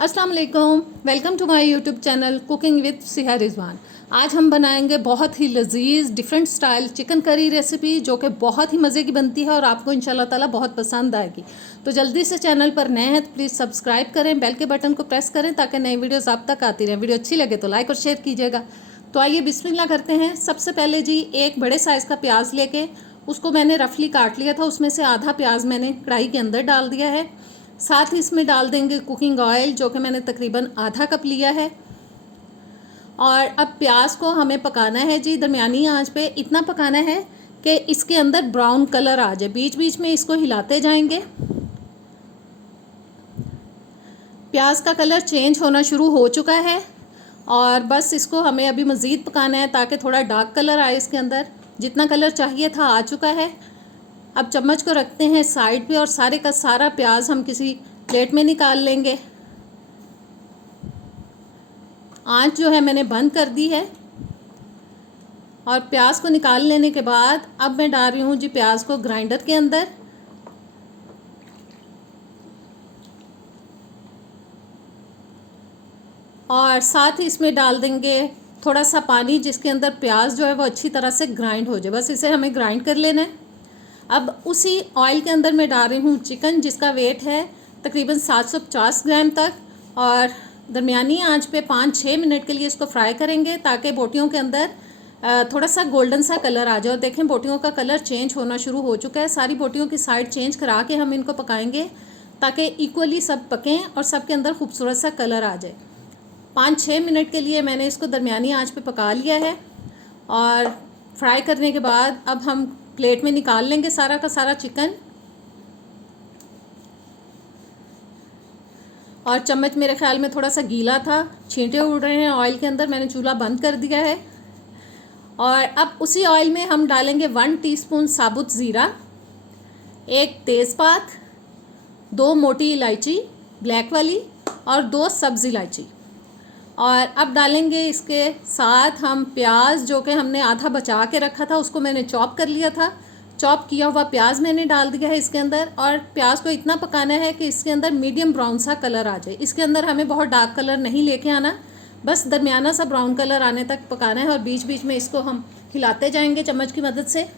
अस्सलाम वालेकुम, welcome to my YouTube channel cooking with Siha Rizwan. आज हम बनाएंगे बहुत ही लजीज different style chicken curry recipe जो कि बहुत ही मज़े की बनती है और आपको इंशाल्लाह ताला बहुत पसंद आएगी। तो जल्दी से चैनल पर नए हैं तो प्लीज़ सब्सक्राइब करें, बेल के बटन को प्रेस करें ताकि नई वीडियोस आप तक आती रहें। वीडियो अच्छी लगे तो लाइक और शेयर कीजिएगा। तो आइए बिस्मिल्लाह करते हैं। सबसे पहले जी एक बड़े साइज़ का प्याज लेके उसको मैंने रफली काट लिया था, उसमें से आधा प्याज मैंने कढ़ाई के अंदर डाल दिया है। साथ ही इसमें डाल देंगे कुकिंग ऑयल जो कि मैंने तकरीबन आधा कप लिया है। और अब प्याज को हमें पकाना है जी दरमियानी आंच पे। इतना पकाना है कि इसके अंदर ब्राउन कलर आ जाए। बीच बीच में इसको हिलाते जाएंगे। प्याज का कलर चेंज होना शुरू हो चुका है और बस इसको हमें अभी मज़ीद पकाना है ताकि थोड़ा डार्क कलर आए इसके अंदर। जितना कलर चाहिए था आ चुका है। अब चम्मच को रखते हैं साइड पे और सारे का सारा प्याज हम किसी प्लेट में निकाल लेंगे। आंच जो है मैंने बंद कर दी है और प्याज को निकाल लेने के बाद अब मैं डाल रही हूँ जी प्याज को ग्राइंडर के अंदर। और साथ ही इसमें डाल देंगे थोड़ा सा पानी जिसके अंदर प्याज जो है वो अच्छी तरह से ग्राइंड हो जाए। बस इसे हमें ग्राइंड कर लेना है। अब उसी ऑयल के अंदर मैं डाल रही हूँ चिकन जिसका वेट है तकरीबन 750 ग्राम तक। और दरमियानी आंच पे 5-6 मिनट के लिए इसको फ्राई करेंगे ताकि बोटियों के अंदर थोड़ा सा गोल्डन सा कलर आ जाए। और देखें बोटियों का कलर चेंज होना शुरू हो चुका है। सारी बोटियों की साइड चेंज करा के हम इनको पकाएंगे ताकि इक्वली सब पकें और सब के अंदर खूबसूरत सा कलर आ जाए। 5-6 मिनट के लिए मैंने इसको दरमियानी आंच पे पका लिया है। और फ्राई करने के बाद अब हम प्लेट में निकाल लेंगे सारा का सारा चिकन। और चम्मच मेरे ख्याल में थोड़ा सा गीला था, छींटे उड़ रहे हैं ऑयल के अंदर। मैंने चूल्हा बंद कर दिया है। और अब उसी ऑयल में हम डालेंगे 1 टीस्पून साबुत ज़ीरा, 1 तेज़पात, 2 मोटी इलायची ब्लैक वाली और 2 सब्ज़ इलायची। और अब डालेंगे इसके साथ हम प्याज जो कि हमने आधा बचा के रखा था, उसको मैंने चॉप कर लिया था। चॉप किया हुआ प्याज मैंने डाल दिया है इसके अंदर। और प्याज को इतना पकाना है कि इसके अंदर मीडियम ब्राउन सा कलर आ जाए। इसके अंदर हमें बहुत डार्क कलर नहीं लेके आना, बस दरमियाना सा ब्राउन कलर आने तक पकाना है। और बीच बीच में इसको हम हिलाते जाएंगे चम्मच की मदद से।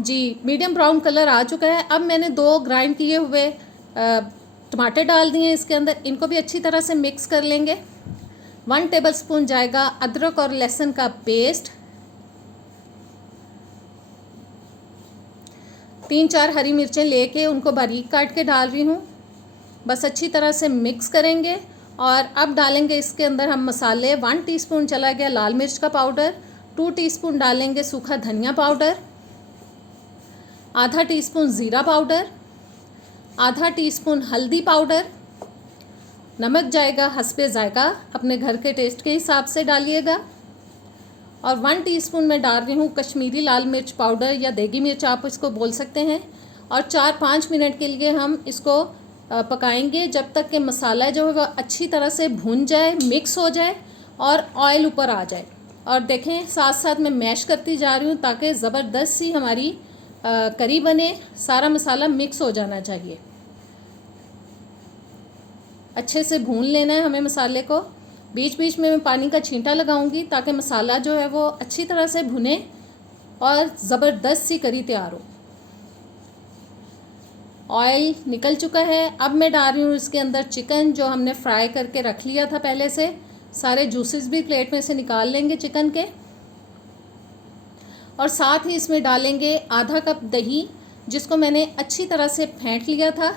जी मीडियम ब्राउन कलर आ चुका है। अब मैंने 2 ग्राइंड किए हुए टमाटर डाल दिए इसके अंदर। इनको भी अच्छी तरह से मिक्स कर लेंगे। 1 टेबलस्पून जाएगा अदरक और लहसुन का पेस्ट, 3-4 हरी मिर्चें लेके उनको बारीक काट के डाल रही हूँ। बस अच्छी तरह से मिक्स करेंगे। और अब डालेंगे इसके अंदर हम मसाले। 1 टीस्पून चला गया लाल मिर्च का पाउडर, 2 टीस्पून डालेंगे सूखा धनिया पाउडर, आधा टीस्पून ज़ीरा पाउडर, आधा टीस्पून हल्दी पाउडर, नमक जाएगा हस्बे ज़ायका, अपने घर के टेस्ट के हिसाब से डालिएगा। और 1 टीस्पून मैं डाल रही हूँ कश्मीरी लाल मिर्च पाउडर या देगी मिर्च आप इसको बोल सकते हैं। और 4-5 मिनट के लिए हम इसको पकाएंगे जब तक कि मसाला जो है वह अच्छी तरह से भुन जाए, मिक्स हो जाए और ऑयल ऊपर आ जाए। और देखें साथ साथ मैं मैश करती जा रही हूँ ताकि ज़बरदस्त सी हमारी करी बने। सारा मसाला मिक्स हो जाना चाहिए। अच्छे से भून लेना है हमें मसाले को। बीच बीच में मैं पानी का छींटा लगाऊंगी ताकि मसाला जो है वो अच्छी तरह से भुने और ज़बरदस्त सी करी तैयार हो। ऑयल निकल चुका है। अब मैं डाल रही हूँ इसके अंदर चिकन जो हमने फ्राई करके रख लिया था पहले से। सारे जूसेस भी प्लेट में से निकाल लेंगे चिकन के। और साथ ही इसमें डालेंगे आधा कप दही जिसको मैंने अच्छी तरह से फेंट लिया था।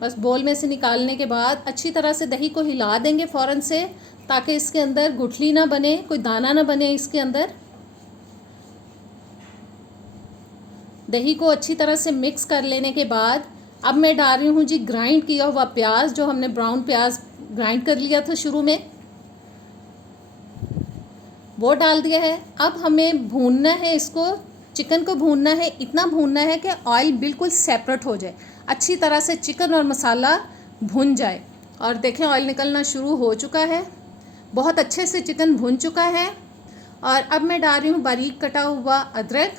बस बोल में से निकालने के बाद अच्छी तरह से दही को हिला देंगे फ़ौरन से ताकि इसके अंदर गुठली ना बने, कोई दाना ना बने इसके अंदर। दही को अच्छी तरह से मिक्स कर लेने के बाद अब मैं डाल रही हूँ जी ग्राइंड किया हुआ प्याज जो हमने ब्राउन प्याज ग्राइंड कर लिया था शुरू में, वो डाल दिया है। अब हमें भूनना है इसको, चिकन को भूनना है। इतना भूनना है कि ऑयल बिल्कुल सेपरेट हो जाए, अच्छी तरह से चिकन और मसाला भुन जाए। और देखें ऑयल निकलना शुरू हो चुका है, बहुत अच्छे से चिकन भुन चुका है। और अब मैं डाल रही हूँ बारीक कटा हुआ अदरक,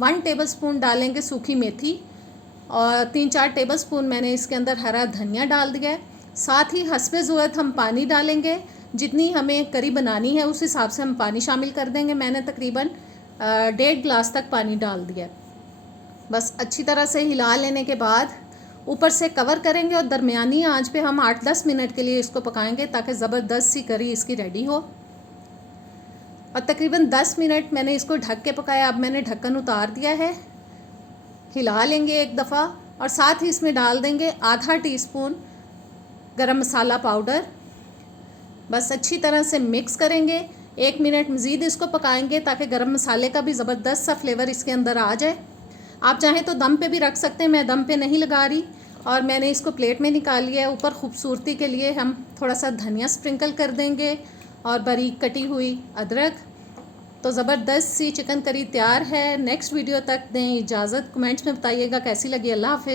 1 टेबलस्पून डालेंगे सूखी मेथी, और 3-4 टेबलस्पून मैंने इसके अंदर हरा धनिया डाल दिया है। साथ ही हस्बे ज़रूरत हम पानी डालेंगे, जितनी हमें करी बनानी है उस हिसाब से हम पानी शामिल कर देंगे। मैंने तकरीबन 1.5 गिलास तक पानी डाल दिया। बस अच्छी तरह से हिला लेने के बाद ऊपर से कवर करेंगे और दरमियानी आंच पे हम 8-10 मिनट के लिए इसको पकाएंगे ताकि ज़बरदस्त सी करी इसकी रेडी हो। और तकरीबन 10 मिनट मैंने इसको ढक के पकाया। अब मैंने ढक्कन उतार दिया है, हिला लेंगे एक दफ़ा और साथ ही इसमें डाल देंगे आधा टीस्पून गरम मसाला पाउडर। बस अच्छी तरह से मिक्स करेंगे, 1 मिनट मज़ीद इसको पकाएंगे ताकि गरम मसाले का भी ज़बरदस्त सा फ्लेवर इसके अंदर आ जाए। आप चाहें तो दम पे भी रख सकते हैं, मैं दम पे नहीं लगा रही। और मैंने इसको प्लेट में निकाल लिया है। ऊपर खूबसूरती के लिए हम थोड़ा सा धनिया स्प्रिंकल कर देंगे और बारीक कटी हुई अदरक। तो ज़बरदस्त सी चिकन करी तैयार है। नेक्स्ट वीडियो तक दें इजाज़त। कमेंट्स में बताइएगा कैसी लगी। अल्लाह हाफ़िज़।